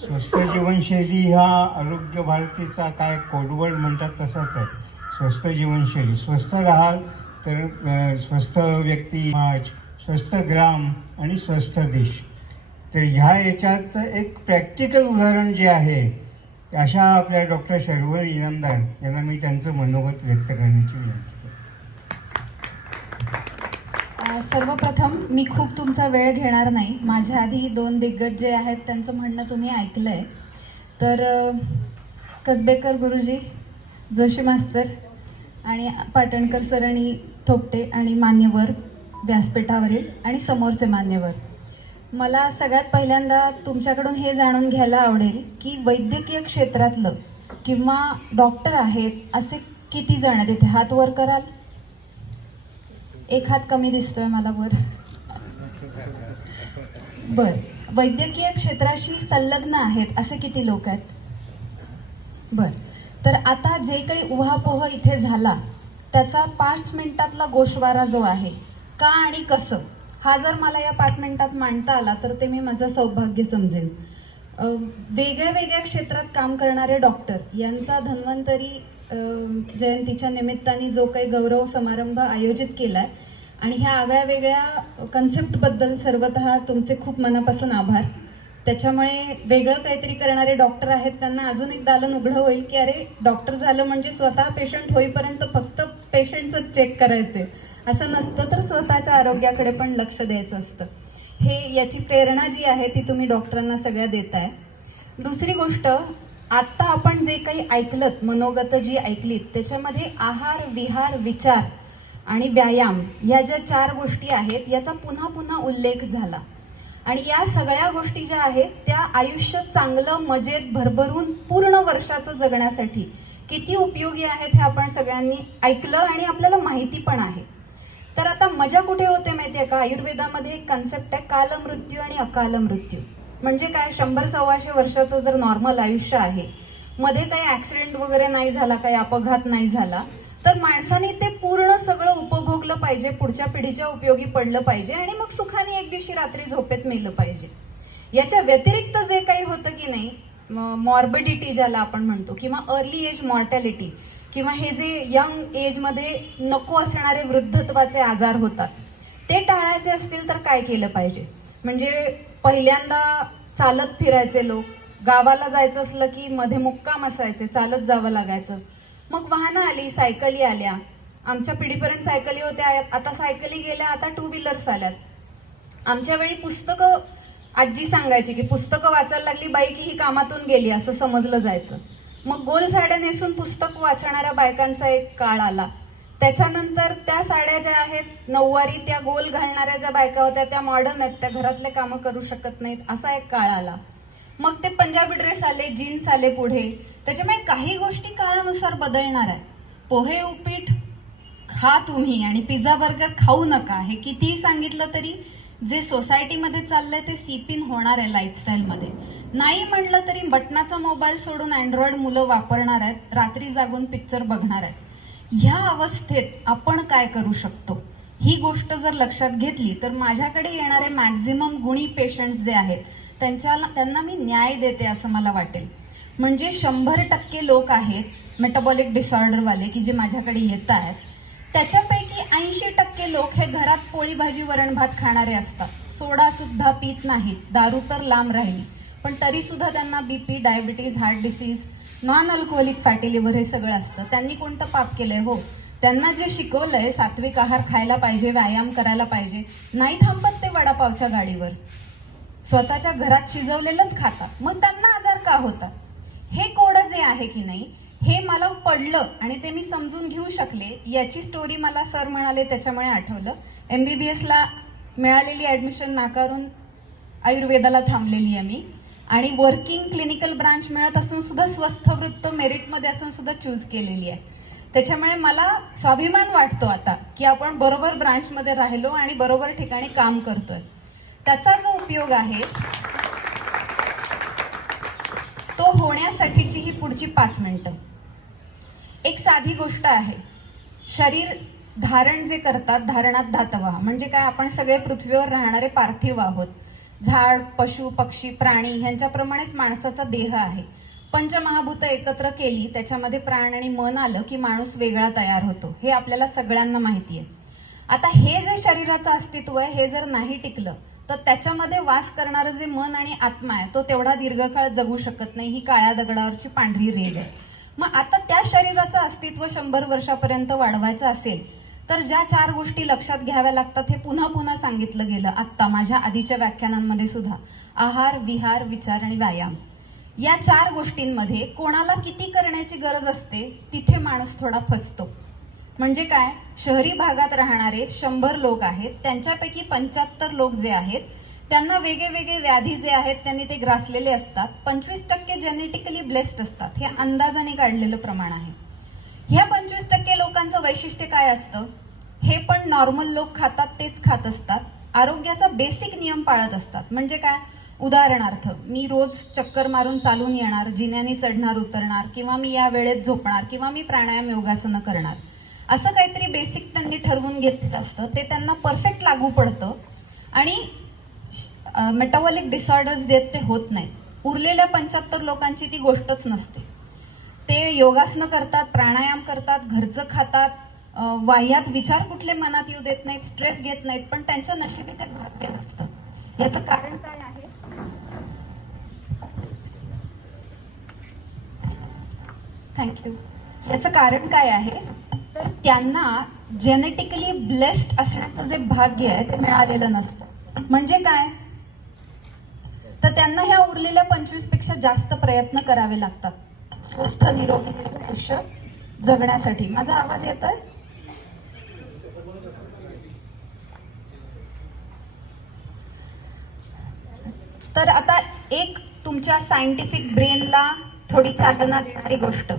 स्वस्थ जीवनशैली हा आरोग्य भारतीचा काय कोडवर्ड म्हणतात तसाच आहे. स्वस्थ जीवनशैली, स्वस्थ राहाल तर स्वस्थ व्यक्ती, समाज, स्वस्थ ग्राम आणि स्वस्थ देश. तर ह्या याच्यात एक प्रॅक्टिकल उदाहरण जे आहे, अशा आपल्या डॉक्टर शर्वरी इनामदार यांना मी त्यांचं मनोगत व्यक्त करण्याची विनंती. सर्वप्रथम मी खूप तुमचा वेळ घेणार नाही. माझ्या आधी 2 दिग्गज जे आहेत त्यांचं म्हणणं तुम्ही ऐकलं आहे. तर कसबेकर गुरुजी, जोशी मास्तर आणि पाटणकर सर आणि थोपटे आणि मान्यवर व्यासपीठावरील आणि समोरचे मान्यवर, मला सगळ्यात पहिल्यांदा तुमच्याकडून हे जाणून घ्यायला आवडेल की वैद्यकीय क्षेत्रातलं किंवा डॉक्टर आहेत असे किती जण आहेत इथे? हात वर कराल. एक हात कमी दिसतोय मला वर. बर, वैद्यकीय क्षेत्राशी संलग्न आहेत असे किती लोक आहेत? बर, तर आता जे काही उहापोह इथे झाला त्याचा 5 मिनिटातला गोषवारा जो आहे, का आणि कसं, हा जर मला या 5 मिनिटात मांडता आला तर ते मी माझं सौभाग्य समजेन. वेगळ्या वेगळ्या क्षेत्रात काम करणारे डॉक्टर यांचा धन्वंतरी जयंतीच्या निमित्ताने जो काही गौरव समारंभ आयोजित केलाय आणि ह्या आगळ्या वेगळ्या कन्सेप्टबद्दल सर्वतः तुमचे खूप मनापासून आभार. त्याच्यामुळे वेगळं काहीतरी करणारे डॉक्टर आहेत त्यांना अजून एक दालन उघडं होईल की अरे, डॉक्टर झालं म्हणजे स्वतः पेशंट होईपर्यंत फक्त पेशंटच चेक करायचे असं नसतं, तर स्वतःच्या आरोग्याकडे पण लक्ष द्यायचं असतं. हे याची प्रेरणा जी आहे ती तुम्ही डॉक्टरांना सगळ्या देताय. दुसरी गोष्ट, आत्ता आपण जे काही ऐकलत, मनोगत जी ऐकलीत, त्याच्यामध्ये आहार, विहार, विचार आणि व्यायाम या ज्या 4 गोष्टी आहेत याचा पुन्हा पुन्हा उल्लेख झाला. आणि या सगळ्या गोष्टी ज्या आहेत त्या आयुष्य चांगलं, मजेत, भरभरून पूर्ण वर्षाचं जगण्यासाठी किती उपयोगी आहेत हे आपण सगळ्यांनी ऐकलं आणि आपल्याला माहिती पण आहे. तर आता मजा कुठे होते माहिती आहे का? आयुर्वेदामध्ये एक कन्सेप्ट आहे काल मृत्यू आणि अकाल मृत्यू. म्हणजे काय, 100-125 वर्षाचं जर नॉर्मल आयुष्य आहे, मध्ये काही ॲक्सिडेंट वगैरे नाही झाला, काही अपघात नाही झाला, तर माणसाने ते पूर्ण सगळं उपभोगलं पाहिजे, पुढच्या पिढीच्या उपयोगी पडलं पाहिजे आणि मग सुखाने एक दिवशी रात्री झोपेत मेलं पाहिजे. याच्या व्यतिरिक्त जे काही होतं की नाही, मॉर्बिडिटी ज्याला आपण म्हणतो, किंवा अर्ली एज मॉर्टॅलिटी, किंवा हे जे यंग एजमध्ये नको असणारे वृद्धत्वाचे आजार होतात, ते टाळायचे असतील तर काय केलं पाहिजे? म्हणजे पहिल्यांदा चालत फिरायचे लोक, गावाला जायचं असलं की मध्ये मुक्काम असायचे, चालत जावं लागायचं. मग वाहनं आली, सायकली आल्या. आमच्या पिढीपर्यंत सायकली होत्या, आता सायकली गेल्या, आता 2 व्हीलर्स आल्यात. आमच्या वेळी पुस्तकं, आजी सांगायची की पुस्तकं वाचायला लागली बाई की ही कामातून गेली असं समजलं जायचं. मग गोल साड्या नेसून पुस्तक वाचणाऱ्या बायकांचा एक काळ आला. त्याच्यानंतर त्या साड्या ज्या आहेत नऊवारी, त्या गोल घालणाऱ्या ज्या बायका होत्या त्या मॉडर्न आहेत, त्या घरातले कामं करू शकत नाहीत, असा एक काळ आला. मग ते पंजाबी ड्रेस आले, जीन्स आले पुढे. त्याच्यामुळे काही गोष्टी काळानुसार बदलणार आहे. पोहे उपीट खा तुम्ही आणि पिझ्झा बर्गर खाऊ नका, हे कितीही सांगितलं तरी जे सोसायटीमध्ये चाललंय ते सीपिन होणार आहे लाईफस्टाईलमध्ये. नाही म्हणलं तरी बटनाचा मोबाईल सोडून अँड्रॉइड मुलं वापरणार आहेत, रात्री जागून पिक्चर बघणार आहेत. ह्या अवस्थेत आपण काय करू शकतो ही गोष्ट जर लक्षात घेतली तर माझ्याकडे येणारे मॅक्झिमम गुणी पेशंट्स जे आहेत त्यांना मी न्याय देते असं मला वाटेल. म्हणजे 100% लोक आहेत मेटाबॉलिक डिसऑर्डरवाले की जे माझ्याकडे येत आहेत, त्याच्यापैकी 80% लोक हे घरात पोळी भाजी वरण भात खाणारे असतात, सोडा सुद्धा पित नाहीत, दारू तर लांब राहिली, पण तरी सुद्धा त्यांना BP, diabetes, heart disease, non alcoholic fatty liver हे सगळं असतं. त्यांनी कोणतं पाप केलंय? हो, त्यांना जे शिकवलंय सात्विक आहार खायला पाहिजे, व्यायाम करायला पाहिजे, नाही थांबत ते वडापावच्या गाडीवर, स्वतःच्या घरात शिजवलेलंच खातात, मग त्यांना आजार का होतात? हे कोड जे आहे की नाही, हे मला पडलं आणि ते मी समजून घेऊ शकले. याची स्टोरी मला सर म्हणाले त्याच्यामुळे आठवलं. MBBS ला मिळालेली ऍडमिशन नाकारून आयुर्वेदाला थांबलेली आहे मी. आणि वर्किंग क्लिनिकल ब्रांच मिळत असून सुद्धा स्वस्थवृत्त मेरिटमध्ये असून सुद्धा चूज केलेली आहे. त्याच्यामुळे मला स्वाभिमान वाटतो आता की आपण बरोबर ब्रांचमध्ये राहिलो आणि बरोबर ठिकाणी काम करतोय. त्याचा जो उपयोग आहे तो होण्यासाठीची ही पुढची 5 मिनिटं. एक साधी गोष्ट आहे, शरीर धारण जे करतात, धारणात धातवा, म्हणजे काय, आपण सगळे पृथ्वीवर राहणारे पार्थिव आहोत. झाड, पशु, पक्षी, प्राणी ह्यांच्याप्रमाणेच माणसाचा देह आहे. पंचमहाभूत एकत्र केली, त्याच्यामध्ये प्राण आणि मन आलं की माणूस वेगळा तयार होतो. हे आपल्याला सगळ्यांना माहिती आहे. आता हे जे शरीराचं अस्तित्व आहे हे जर नाही टिकलं तर त्याच्यामध्ये वास करणारं जे मन आणि आत्मा आहे तो तेवढा दीर्घकाळ जगू शकत नाही. ही काळ्या दगडावरची पांढरी रेघ आहे. मग आता त्या शरीराचं अस्तित्व 100 वर्षापर्यंत वाढवायचं असेल तर ज्या 4 गोष्टी लक्षात घ्याव्या लागतात हे पुन्हा पुन्हा सांगितलं गेलं आत्ता माझ्या आधीच्या व्याख्यानांमध्ये सुद्धा. आहार, विहार, विचार आणि व्यायाम. या 4 गोष्टींमध्ये कोणाला किती करण्याची गरज असते तिथे माणूस थोडा फसतो. म्हणजे काय, शहरी भागात राहणारे 100 लोक आहेत, त्यांच्यापैकी 75 लोक जे आहेत त्यांना वेगळे व्याधी जे आहेत त्यांनी ते ग्रासलेले असतात. 25% जेनेटिकली ब्लेस्ड असतात. हे अंदाजाने काढलेलं प्रमाण आहे. ह्या 25% लोकांचं वैशिष्ट्य काय असतं, हे पण नॉर्मल लोक खातात तेच खात असतात. आरोग्याचा बेसिक नियम पाळत असतात. म्हणजे काय, उदाहरणार्थ मी रोज चक्कर मारून चालून येणार, जिन्याने चढणार उतरणार, किंवा मी या वेळेत झोपणार, किंवा मी प्राणायाम योगासनं करणार. असं काहीतरी बेसिक त्यांनी ठरवून घेतलं असतं. ते त्यांना परफेक्ट लागू पडतं आणि मेटाबॉलिक डिसऑर्डर्स जे ते होत नाहीत. उरलेल्या 75 लोकांची ती गोष्टच नसते. ते योगासनं करतात, प्राणायाम करतात, घरचं खातात, वाह्यात विचार कुठले मनात येऊ देत नाहीत, स्ट्रेस घेत नाहीत, पण त्यांच्या नशिबी ते भाग्य नसतं. याचं कारण काय आहे? थँक्यू. याचं कारण काय आहे तर त्यांना जेनेटिकली ब्लेस्ड असण्याचं जे भाग्य आहे ते मिळालेलं नसतं. म्हणजे काय, तर त्यांना ह्या उरलेल्या 25 पेक्षा जास्त प्रयत्न करावे लागतात स्वस्थ निरोगी आयुष्य जगण्यासाठी. माझा आवाज येतोय? तर आता एक तुमच्या सायंटिफिक ब्रेनला थोडी चालना देणारी गोष्ट.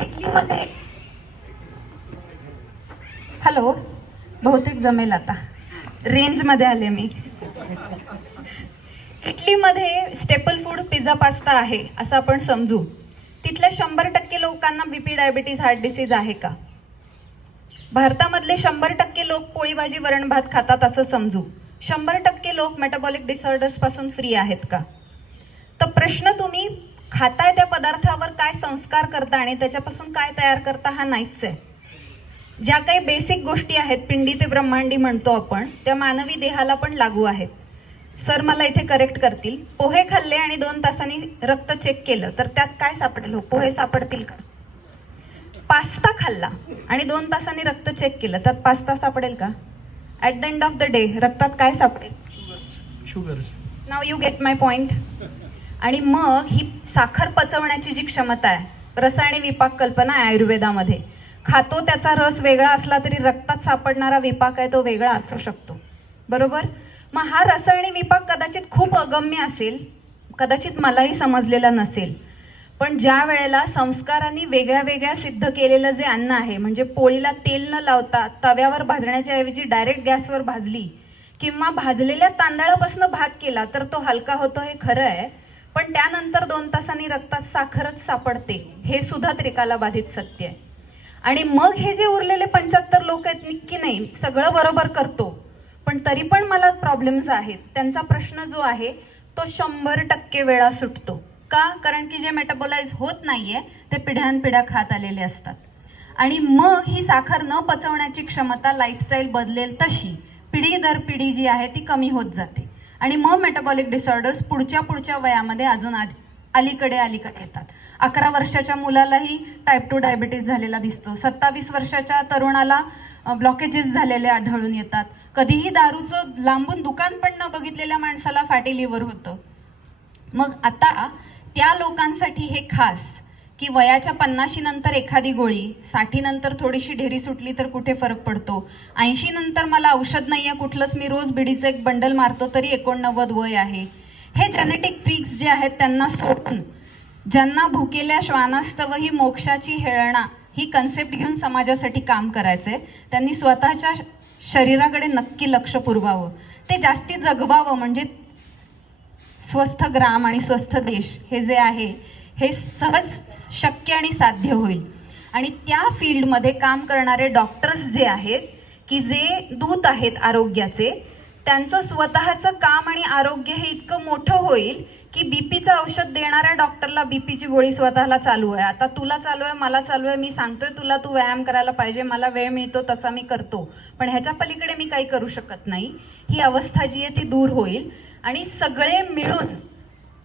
इटलीमध्ये, हॅलो, बहुतेक जमेल आता, रेंजमध्ये आले मी. इटलीमध्ये स्टेपल फूड पिझ्झा पास्ता आहे असं आपण समजू. तिथल्या 100% लोकांना बीपी, डायबिटीज, हार्ट डिसीज आहे का? भारतामधले 100% लोक पोळी भाजी वरण भात खातात असं समजू. 100% लोक मेटाबॉलिक डिसऑर्डर्स पासून फ्री आहेत का? तर प्रश्न तुम्ही खाताय त्या पदार्थावर काय संस्कार करता आणि त्याच्यापासून काय तयार करता हा नाहीच आहे. ज्या काही बेसिक गोष्टी आहेत, पिंडी ते ब्रह्मांडी म्हणतो आपण, त्या मानवी देहाला पण लागू आहेत. सर मला इथे करेक्ट करतील. पोहे खाल्ले आणि 2 तासांनी रक्त चेक केलं तर त्यात काय सापडेल? पोहे सापडतील का? पास्ता खाल्ला आणि 2 तासांनी रक्त चेक केलं त्यात पास्ता सापडेल का? At the end of the day रक्तात काय सापडेल? Sugars. Now you get my point. आणि मग ही साखर पचवण्याची जी क्षमता आहे, रस आणि विपाक कल्पना आहे आयुर्वेदामध्ये. खातो त्याचा रस वेगळा असला तरी रक्तात सापडणारा विपाक आहे तो वेगळा असू शकतो. बरोबर? मग हा रस आणि विपाक कदाचित खूप अगम्य असेल, कदाचित मलाही समजलेला नसेल, पण ज्या वेळेला संस्कारांनी वेगळ्या सिद्ध केलेलं जे अन्न आहे, म्हणजे पोळीला तेल न लावता तव्यावर भाजण्याच्या ऐवजी डायरेक्ट गॅसवर भाजली किंवा भाजलेल्या तांदळापासून भात केला तर तो हलका होतो, हे खरं आहे. पण त्यानंतर 2 तासांनी रक्तात साखरच सापडते, हे सुद्धा त्रिकाला बाधित सत्य आहे. आणि मग हे जे उरलेले 75 लोक आहेत, नक्की नाही सगळं बरोबर करतो पण तरी पण मला प्रॉब्लेम्स आहेत, त्यांचा प्रश्न जो आहे तो 100% वेळा सुटतो. का? कारण की जे मेटाबोलाइज होत नाहीये ते पिढ्यानपिढ्या खात आलेले असतात. आणि मग ही साखर न पचवण्याची क्षमता लाईफस्टाईल बदलेल तशी पिढी दर पिढी जी आहे ती कमी होत जाते. आणि मग मेटाबॉलिक डिसऑर्डर्स पुढच्या वयामध्ये अजून अलीकडे येतात. 11 वर्षाच्या मुलालाही टाईप 2 डायबिटीज झालेला दिसतो. 27 वर्षाच्या तरुणाला ब्लॉकेजेस झालेले आढळून येतात. कधीही दारूचं लांबून दुकान पण न बघितलेल्या माणसाला फॅटी लिव्हर होतं. मग आता त्या लोकांसाठी हे खास की वयाच्या 50 नंतर एखादी गोळी, 60 नंतर थोडीशी ढेरी सुटली तर कुठे फरक पडतो, 80 नंतर मला औषध नाहीये कुठलंच, मी रोज बिडीचं एक बंडल मारतो तरी 89 वय आहे. हे जेनेटिक फ्रीक्स जे आहेत त्यांना सोडून ज्यांना भुकेल्या श्वानास्तव ही मोक्षाची हेळणा ही कन्सेप्ट घेऊन समाजासाठी काम करायचंय, त्यांनी स्वतःच्या शरीराकडे नक्की लक्ष पुरवावं, ते जास्ती जगवावं. म्हणजे स्वस्थ ग्राम आणि स्वस्थ देश हे जे आहे हे सहज शक्य आणि साध्य होईल. आणि त्या फील्डमध्ये काम करणारे डॉक्टर्स जे आहेत की जे दूत आहेत आरोग्याचे, त्यांचं स्वतःचं काम आणि आरोग्य हे इतकं मोठं होईल की बीपीचं औषध देणाऱ्या डॉक्टरला बीपीची गोळी स्वतःला चालू आहे, आता तुला चालू आहे, मला चालू आहे, मी सांगतोय तुला तू व्यायाम करायला पाहिजे, मला वेळ मिळतो तसा मी करतो, पण ह्याच्या पलीकडे मी काही करू शकत नाही, ही अवस्था जी आहे ती दूर होईल. आणि सगळे मिळून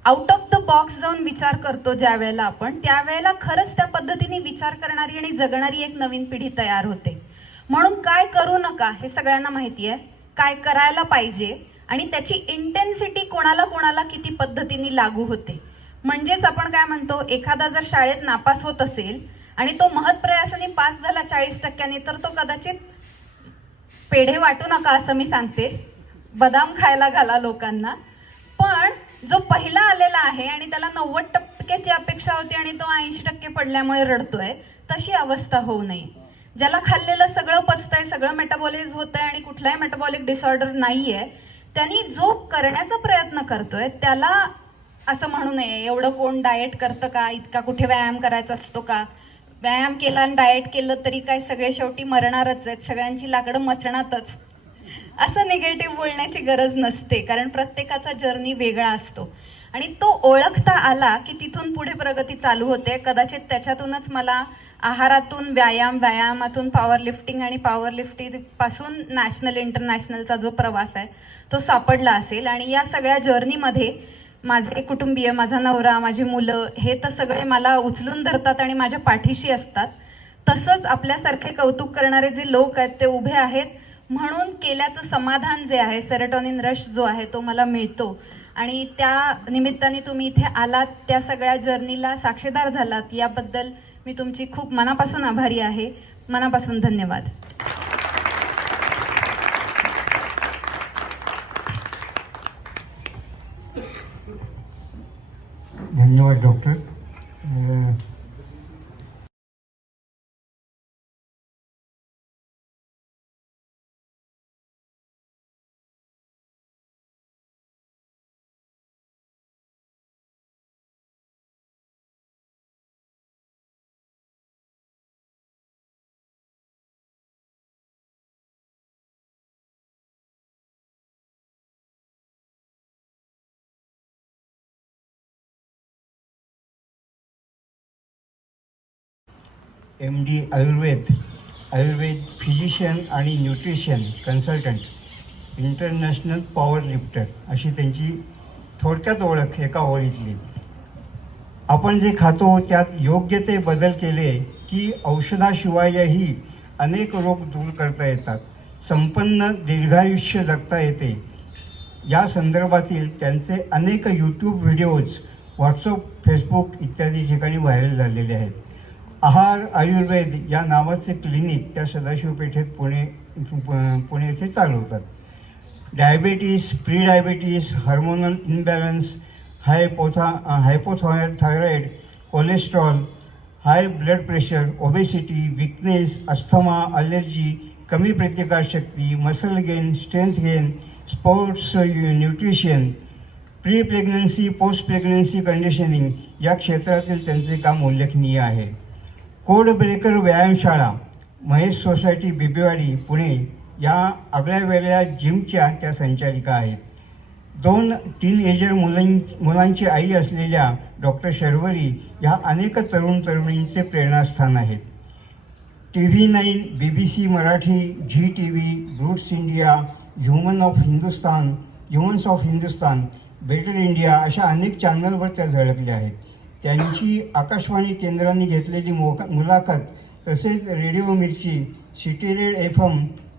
आउट ऑफ द बॉक्स जाऊन विचार करतो ज्या वेळेला आपण, त्यावेळेला खरंच त्या पद्धतीने विचार करणारी आणि जगणारी एक नवीन पिढी तयार होते. म्हणून काय करू नका हे सगळ्यांना माहिती आहे, काय करायला पाहिजे आणि त्याची इंटेन्सिटी कोणाला कोणाला किती पद्धतीने लागू होते. म्हणजेच आपण काय म्हणतो, एखादा जर शाळेत नापास होत असेल आणि तो महत्प्रयासाने पास झाला 40%, तर तो कदाचित पेढे वाटू नका असं मी सांगते, बदाम खायला घाला लोकांना. पण जो पहिला आलेला आहे आणि त्याला 90%ची अपेक्षा होती आणि तो 80% पडल्यामुळे रडतोय, तशी अवस्था होऊ नये. ज्याला खाल्लेलं सगळं पचतंय, सगळं मेटाबॉलिझम होतंय आणि कुठलाही मेटाबॉलिक डिसऑर्डर नाहीये, त्यांनी जो करण्याचा प्रयत्न करतोय त्याला असं म्हणू नये एवढं कोण डाएट करतं का, इतका कुठे व्यायाम करायचा असतो का, व्यायाम केला आणि डाएट केलं तरी काय सगळे शेवटी मरणारच आहेत, सगळ्यांची लाकडं मचणातच, असं निगेटिव्ह बोलण्याची गरज नसते. कारण प्रत्येकाचा जर्नी वेगळा असतो आणि तो ओळखता आला की तिथून पुढे प्रगती चालू होते. कदाचित त्याच्यातूनच मला आहारातून व्यायामातून पॉवर लिफ्टिंग आणि पॉवर लिफ्टिंग पासून नॅशनल इंटरनॅशनलचा जो प्रवास आहे तो सापडला असेल. आणि या सगळ्या जर्नीमध्ये माझे कुटुंबीय, माझा नवरा, माझी मुलं हे तर सगळे मला उचलून धरतात आणि माझ्या पाठीशी असतात. तसंच आपल्यासारखे कौतुक करणारे जे लोक आहेत ते उभे आहेत, म्हणून केल्याचं समाधान जे आहे, सेरोटोनिन रश जो आहे तो मला मिळतो. आणि त्या निमित्ताने तुम्ही इथे आलात, त्या सगळ्या जर्नीला साक्षीदार झालात, याबद्दल मी तुमची खूप मनापासून आभारी आहे. मनापासून धन्यवाद. धन्यवाद डॉक्टर. MD आयुर्वेद फिजिशियन आणि nutrition consultant, international power lifter अशी त्यांची थोडक्यात ओळख एका ओळीतली. आपण जे खातो त्यात योग्य ते बदल केले की औषधाशिवायही अनेक रोग दूर करता येतात, संपन्न दीर्घायुष्य जगता येते. या संदर्भातील त्यांचे अनेक यूट्यूब व्हिडिओज व्हॉट्सअप, फेसबुक इत्यादी ठिकाणी व्हायरल झालेले आहेत. आहार आयुर्वेद या नावाचे क्लिनिक त्या सदाशिव पेठेत पुणे येथे चालवतात. Diabetes, pre diabetes, hormonal imbalance, hypothyroid, cholesterol, high blood pressure, obesity, weakness, asthma, allergy, कमी प्रतिकारशक्ती, muscle gain, strength gain, sports nutrition, pre pregnancy, post pregnancy conditioning या क्षेत्रातील त्यांचे काम उल्लेखनीय आहे. कोड ब्रेकर व्यायामशाळा, महेश सोसायटी, बिबीवाडी, पुणे या आगळ्या वेगळ्या जिमच्या त्या संचालिका आहेत. 2 टीनएजर मुलांची आई असलेल्या डॉक्टर शर्वरी ह्या अनेक तरुणींचे प्रेरणास्थान आहेत. TV9, BBC Marathi, Zee TV, Roots India, Humans of Hindustan, Better India अशा अनेक चॅनलवर त्या झळकल्या आहेत. त्यांची आकाशवाणी केंद्रांनी घेतलेली मुलाखत तसेच रेडिओ मिर्ची, सिटी रेड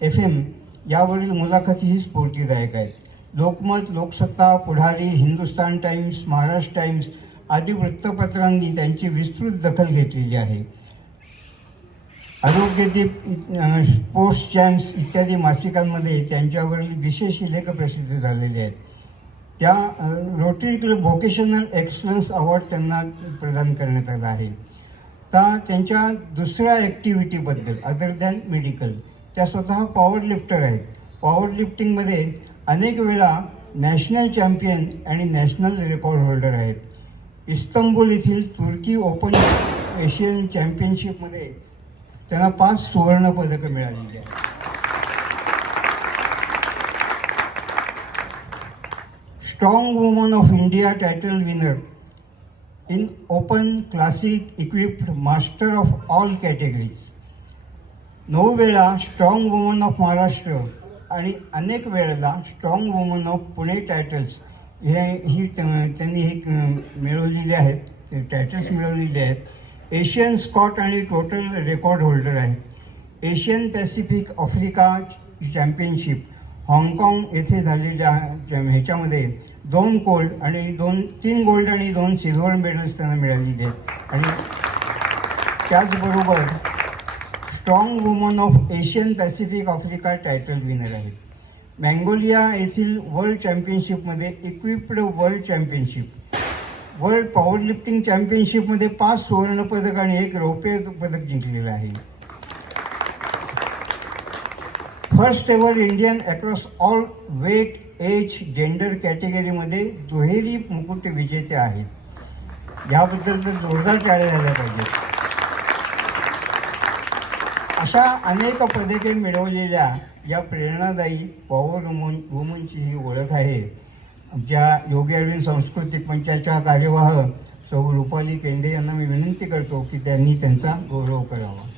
FM यावरील मुलाखतीही स्फूर्तिदायक आहेत. लोकमत, लोकसत्ता, पुढारी, हिंदुस्तान टाइम्स, महाराष्ट्र टाइम्स आदी वृत्तपत्रांनी त्यांची विस्तृत दखल घेतलेली आहे. आरोग्यदीप, स्पोर्ट्स चॅम्प्स इत्यादी मासिकांमध्ये त्यांच्यावरील विशेष लेख प्रसिद्ध झालेले आहेत. त्या rotary club vocational excellence award त्यांना प्रदान करण्यात आला आहे. त्यांच्या दुसऱ्या ॲक्टिव्हिटीबद्दल अदर दॅन मेडिकल, त्या स्वतः पॉवर लिफ्टर आहेत. पॉवर लिफ्टिंगमध्ये अनेक वेळा नॅशनल चॅम्पियन आणि नॅशनल रेकॉर्ड होल्डर आहेत. इस्तंबूल येथील तुर्की ओपन एशियन चॅम्पियनशिपमध्ये त्यांना 5 सुवर्णपदकं मिळालेली आहेत. Strong woman of India title winner in open classic equipped master of all categories. 9 वेळा स्ट्रॉंग वुमन ऑफ महाराष्ट्र आणि अनेक वेळेला strong woman of Pune titles त्यांनी मिळवलेले आहेत, टायटल्स मिळवलेले आहेत. एशियन स्कॉट आणि टोटल रेकॉर्ड होल्डर आहेत. एशियन पॅसिफिक आफ्रिका चॅम्पियनशिप हाँगकाँग येथे झालेल्या ह्याच्यामध्ये 2 गोल्ड आणि 3 गोल्ड आणि 2 सिल्वर मेडल्स त्यांना मिळालेले आहेत. आणि त्याचबरोबर strong woman of Asian Pacific Africa title winner आहेत. मँगोलिया येथील वर्ल्ड चॅम्पियनशिपमध्ये equipped world championship, world power lifting चॅम्पियनशिपमध्ये 5 सुवर्णपदक आणि 1 रौप्य पदक जिंकलेलं आहे. First ever Indian across all weight, age, gender कॅटेगरीमध्ये दुहेरी मुकुट विजेते आहेत. याबद्दल तर जोरदार टाळ्या झाल्या पाहिजेत. अशा अनेक पदके मिळवलेल्या या प्रेरणादायी पॉवर वुमनची ही ओळख आहे. आमच्या योगी अरविंद सांस्कृतिक मंचाच्या कार्यवाह सौ रुपाली केंडे यांना मी विनंती करतो की त्यांनी त्यांचा गौरव करावा.